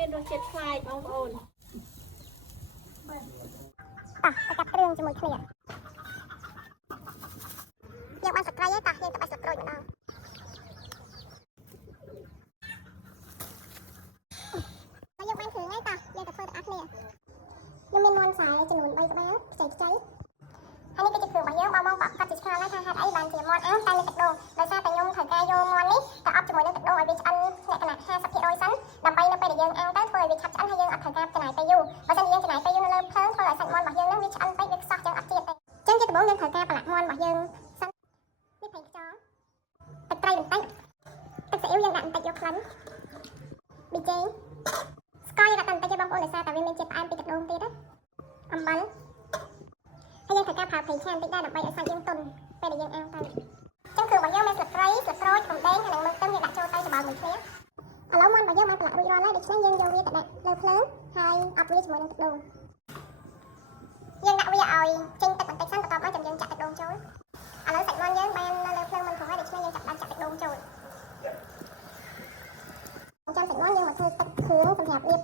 មានរសជាតិខ្លាយបងប្អូនតោះទៅកាត់គ្រឿងជាមួយគ្នាយើងបានស្លឹកគ្រៃហើយតោះយើងទៅបាច់ស្លឹកក្រូចម្ដងហើយយើងបានគ្រឿងហើយតោះយើងទៅធ្វើទាំងអស់គ្នាខ្ញុំមានមាន់ខ្សែចំនួន3ក្បាលខ្ចីហើយនេះគឺជាគ្រឿងរបស់យើងបងបាក់កាត់ជាឆ្លាតហើយថាហេតុអីបានជាមាន់អាំងតែមានទឹកដូងដោយសារតែខ្ញុំត្រូវការយកមាន់នេះទៅអប់ជាមួយនឹងទឹកដូងឲ្យវាឆ្អិនលក្ខណៈ 50% សិនដើម្បីនៅពេលដែលយើងអាំងទៅធ្វើឲ្យវាឆាប់ឆ្អិនហើយយើងអត់ត្រូវការចំណាយពេលយូរបើមិនយើងចំណាយពេលយូរនៅលើភ្លើងធ្វើឲ្យសាច់មាន់របស់យើងនឹងវាឆ្អិនពេកវាខ្សោះចឹងអត់ជាតិទេចឹងជាដំបូងយើងត្រូវការប្រឡាក់មាន់របស់យើងសិននេះប្រេងខ្យងទឹកត្រីបន្តិចទឹកស៊ីអ៊ីវយើងដាក់បន្តិចយកក្លិនប៊ីចេងស្ករយើងដាក់បន្តិចទេបងប្អូនដោយសារតែវាមានជាតិផ្អែមពីទឹកដូងទៀតណាអំបិលហើយយើងត្រូវការប្រើប្រេងឆាបន្តិចដែរដើម្បីឲ្យសាច់យើងទន់ពេលដែលយើងអាំងទៅចឹងគឺរបស់យើងមានស្លឹកគ្រៃស្លឹកក្រូចរំដេងហើយនឹងមើលខ្ទឹមយើងដាក់ចូលទៅច្របល់មួយគ្នាឥឡូវមាន់របស់យើងបានប្រឡាក់រួចរាល់ហើយដូច្នេះយើងយកវាទៅដាក់លើភ្លើងហើយអប់វាជាមួយនឹងទឹកដូងយើងដាក់វាឲ្យចេញទឹកបន្តិចសិនបន្ទាប់មកចាំយើងចាក់ទឹកដូងចូលឥឡូវសាច់មាន់យើងបាននៅលើភ្លើងមិនព្រោះហើយដូច្នេះយើងចាប់ដាក់ចាក់ទឹកដូងចូលចាំសាច់មាន់យើងមកធ្វើទឹកគ្រឿងសម្រាប់លាប